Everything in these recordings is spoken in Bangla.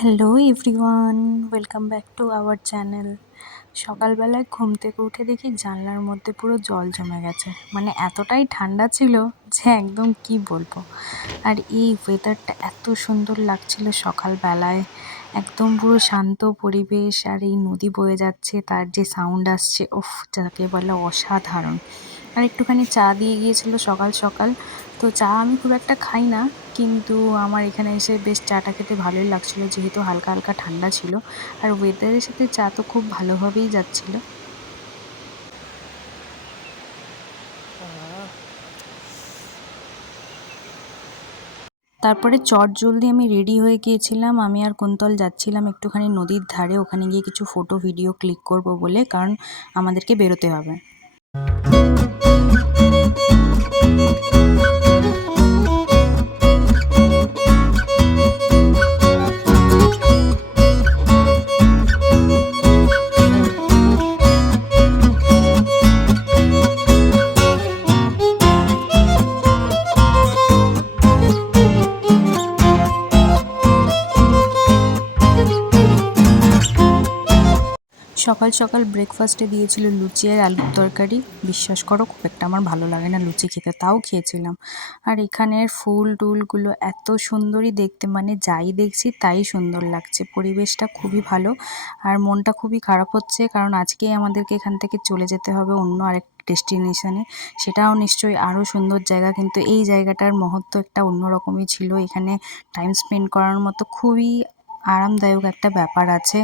Hello everyone, welcome back to our channel. সকালবেলায় ঘুম থেকে উঠে দেখি জানলার মধ্যে পুরো জল জমে গেছে। মানে এতটাই ঠান্ডা ছিল যে একদম কি বলবো। আর এই ওয়েদারটা এত সুন্দর লাগছিল সকালবেলায়, একদম পুরো শান্ত পরিবেশ, আর এই নদী বয়ে যাচ্ছে, তার যে সাউন্ড আসছে, ওফ, যাকে বলে অসাধারণ। আর একটুখানি চা দিয়ে গিয়েছিল সকাল সকাল। তো চা আমি খুব একটা খাই না, কিন্তু আমার এখানে এসে বেশ চাটা খেতে ভালোই লাগছিল, যেহেতু হালকা হালকা ঠান্ডা ছিল। আর ওয়েদারের সাথে চা তো খুব ভালোভাবেই যাচ্ছিল। তারপরে চটজলদি আমি রেডি হয়ে গিয়েছিলাম। আমি আর কুন্তল যাচ্ছিলাম একটুখানি নদীর ধারে, ওখানে গিয়ে কিছু ফটো ভিডিও ক্লিক করব বলে, কারণ আমাদেরকে বেরোতে হবে। সকাল সকাল ব্রেকফাস্টে দিয়েছিল লুচি আর আলুর তরকারি। বিশ্বাস করো, খুব একটা আমার ভালো লাগে না লুচি খেতে, তাও খেয়েছিলাম। আর এখানের ফুল টুলগুলো এত সুন্দরই দেখতে, মানে যাই দেখছি তাই সুন্দর লাগছে। পরিবেশটা খুবই ভালো। আর মনটা খুবই খারাপ হচ্ছে, কারণ আজকেই আমাদেরকে এখান থেকে চলে যেতে হবে অন্য আরেক ডেস্টিনেশনে। সেটাও নিশ্চয়ই আরও সুন্দর জায়গা, কিন্তু এই জায়গাটার মহত্ব একটা অন্যরকমই ছিল। এখানে টাইম স্পেন্ড করার মতো খুবই আরামদায়ক একটা ব্যাপার আছে।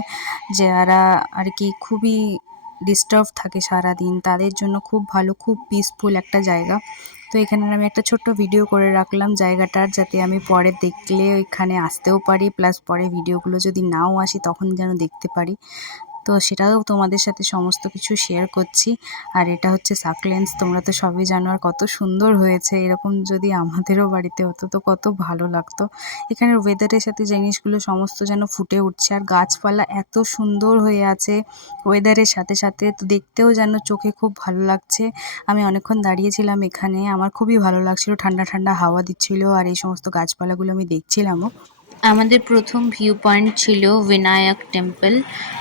যারা আর কি খুবই ডিস্টার্ব থাকে সারাদিন, তাদের জন্য খুব ভালো, খুব পিসফুল একটা জায়গা। তো এখানে আমি একটা ছোট্ট ভিডিও করে রাখলাম জায়গাটার, যাতে আমি পরে দেখলে এখানে আসতেও পারি, প্লাস পরে ভিডিওগুলো যদি নাও আসি তখন যেন দেখতে পারি। তো সেটাও তোমাদের সাথে সমস্ত কিছু শেয়ার করছি। আর এটা হচ্ছে সাকলেন্স, তোমরা তো সবই জানো। আর কত সুন্দর হয়েছে, এরকম যদি আমাদেরও বাড়িতে হতো তো কত ভালো লাগতো। এখানের ওয়েদারের সাথে জিনিসগুলো সমস্ত যেন ফুটে উঠছে, আর গাছপালা এত সুন্দর হয়ে আছে ওয়েদারের সাথে সাথে, তো দেখতেও যেন চোখে খুব ভালো লাগছে। আমি অনেকক্ষণ দাঁড়িয়েছিলাম এখানে, আমার খুবই ভালো লাগছিল, ঠান্ডা ঠান্ডা হাওয়া দিচ্ছিল, আর এই সমস্ত গাছপালাগুলো আমি দেখছিলামও। আমাদের প্রথম ভিউ পয়েন্ট ছিল বিনায়ক টেম্পল।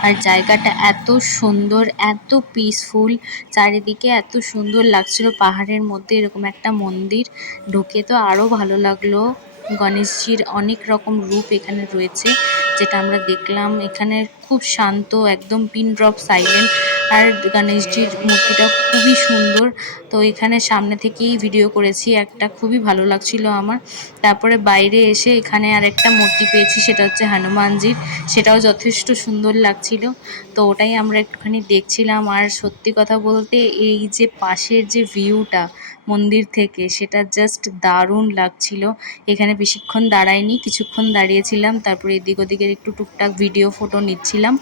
আর জায়গাটা এত সুন্দর, এত পিসফুল, চারিদিকে এত সুন্দর লাগছিল। পাহাড়ের মধ্যে এরকম একটা মন্দির, ঢুকে তো আরও ভালো লাগলো। গণেশজির অনেক রকম রূপ এখানে রয়েছে, যেটা আমরা দেখলাম। এখানে খুব শান্ত, একদম পিন ড্রপ সাইলেন্ট। আর গণেশজির মূর্তিটা খুবই সুন্দর। তো এখানে সামনে থেকেই ভিডিও করেছি একটা, খুবই ভালো লাগছিল আমার। তারপরে বাইরে এসে এখানে আরেকটা মূর্তি পেয়েছি, সেটা হচ্ছে হনুমানজির, সেটাও যথেষ্ট সুন্দর লাগছিল। তো ওটাই আমরা একটুখানি দেখছিলাম। আর সত্যি কথা বলতে, এই যে পাশের যে ভিউটা মন্দির থেকে, সেটা জাস্ট দারুণ লাগছিল। এখানে বেশিক্ষণ দাঁড়াইনি, কিছুক্ষণ দাঁড়িয়েছিলাম, তারপরে এদিক ওদিকের একটু টুকটাক ভিডিও ফটো নিচ্ছিলাম।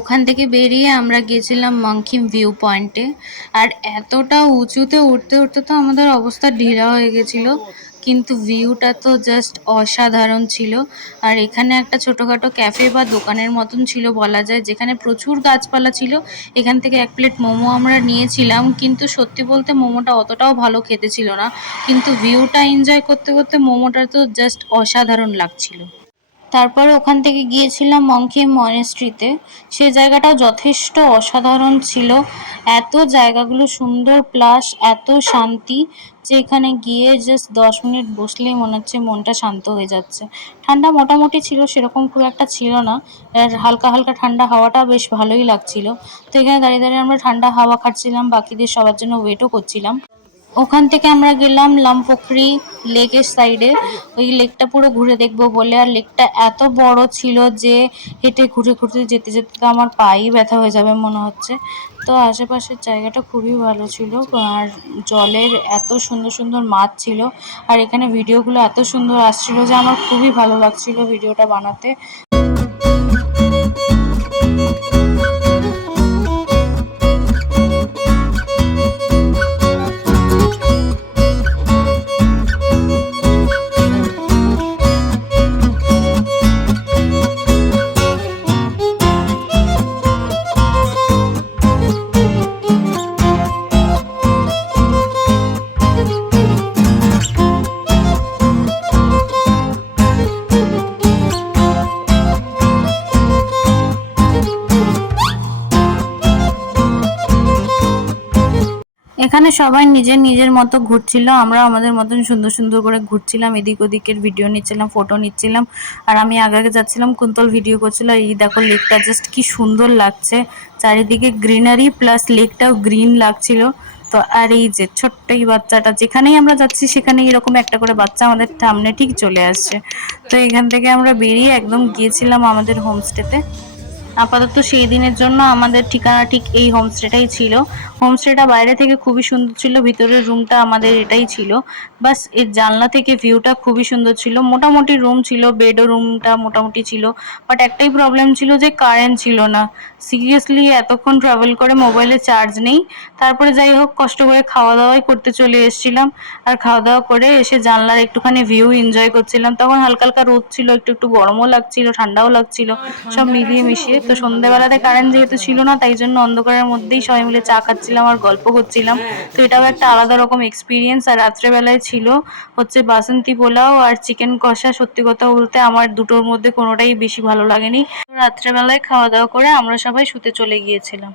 ওখান থেকে বেরিয়ে আমরা গিয়েছিলাম মাংকিম ভিউ পয়েন্টে। আর এতটা উঁচুতে উঠতে উঠতে তো আমাদের অবস্থা ঢিলা হয়ে গেছিলো, কিন্তু ভিউটা তো জাস্ট অসাধারণ ছিল। আর এখানে একটা ছোটোখাটো ক্যাফে বা দোকানের মতন ছিল বলা যায়, যেখানে প্রচুর গাছপালা ছিল। এখান থেকে এক প্লেট মোমো আমরা নিয়েছিলাম, কিন্তু সত্যি বলতে মোমোটা অতটাও ভালো খেতে ছিল না, কিন্তু ভিউটা এনজয় করতে করতে মোমোটা তো জাস্ট অসাধারণ লাগছিল। তারপরে ওখান থেকে গিয়েছিলাম মঙ্কিম মনেস্ট্রিতে। সে জায়গাটাও যথেষ্ট অসাধারণ ছিল। এত জায়গাগুলো সুন্দর, প্লাস এত শান্তি, যে এখানে গিয়ে জাস্ট 10 মিনিট বসলেই মনে হচ্ছে মনটা শান্ত হয়ে যাচ্ছে। ঠান্ডা মোটামুটি ছিল, সেরকম খুব একটা ছিল না। আর হালকা হালকা ঠান্ডা হাওয়াটা বেশ ভালোই লাগছিল। তো এখানে দাঁড়িয়ে দাঁড়িয়ে আমরা ঠান্ডা হাওয়া খাচ্ছিলাম, বাকিদের সবার জন্য ওয়েটও করছিলাম। ওখান থেকে আমরা গেলাম লামপোখরি। লেকের সাইডে। ওই লেকটা পুরো ঘুরে দেখবো বলে, আর লেকটা এত বড় ছিল যে হেঁটে ঘুরে ঘুরে যেতে যেতে তো আমার পাই ব্যথা হয়ে যাবে মনে হচ্ছে। তো আশেপাশের জায়গাটা খুবই ভালো ছিল, আর জলের এত সুন্দর সুন্দর মাছ ছিল, আর এখানে ভিডিওগুলো এত সুন্দর আসছিল যে আমার খুবই ভালো লাগছিল ভিডিওটা বানাতে। এখানে সবাই নিজের নিজের মতো ঘুরছিল, আমরা আমাদের মতন সুন্দর সুন্দর করে ঘুরছিলাম, এদিক ওদিকের ভিডিও নিচ্ছিলাম, ফটো নিচ্ছিলাম। আর আমি আগে আগে যাচ্ছিলাম, কুন্তল ভিডিও করছিল। এই দেখো লেকটা জাস্ট কি সুন্দর লাগছে, চারিদিকে গ্রিনারি প্লাস লেকটাও গ্রিন লাগছিল। তো আর এই যে ছোট্ট এই বাচ্চাটা, যেখানেই আমরা যাচ্ছি সেখানেই এরকম একটা করে বাচ্চা আমাদের সামনে ঠিক চলে আসছে। তো এখান থেকে আমরা বেরিয়ে একদম গিয়েছিলাম আমাদের হোমস্টেতে। আপাতত সেই দিনের জন্য আমাদের ঠিকানা ঠিক এই হোমস্টেটাই ছিল। হোমস্টেটা বাইরে থেকে খুবই সুন্দর ছিল, ভিতরের রুমটা আমাদের এটাই ছিল। বাস এর জানলা থেকে ভিউটা খুবই সুন্দর ছিল, মোটামুটি রুম ছিল, বেডও রুমটা মোটামুটি ছিল। বাট একটাই প্রবলেম ছিল যে কারেন্ট ছিল না। সিরিয়াসলি এতক্ষণ ট্রাভেল করে মোবাইলে চার্জ নেই। তারপরে যাই হোক কষ্ট করে খাওয়া দাওয়াই করতে চলে এসেছিলাম, আর খাওয়া দাওয়া করে এসে জানলার একটুখানি ভিউ এনজয় করছিলাম। তখন হালকা হালকা রোদ ছিল, একটু একটু গরমও লাগছিল, ঠান্ডাও লাগছিল, সব মিলিয়ে মিশিয়ে। তো সন্ধ্যাবেলাতে কারেন্ট যেহেতু ছিল না, তাই জন্য অন্ধকারের মধ্যেই সবাই মিলে চা খাচ্ছিলাম আর গল্প করছিলাম। তো এটাও একটা আলাদা রকম এক্সপিরিয়েন্স। আর রাত্রেবেলায় ছিল হচ্ছে বাসন্তী পোলাও আর চিকেন কষা। সত্যি কথা বলতে আমার দুটোর মধ্যে কোনোটাই বেশি ভালো লাগেনি। রাত্রেবেলায় খাওয়া দাওয়া করে আমরা সবাই শুতে চলে গিয়েছিলাম।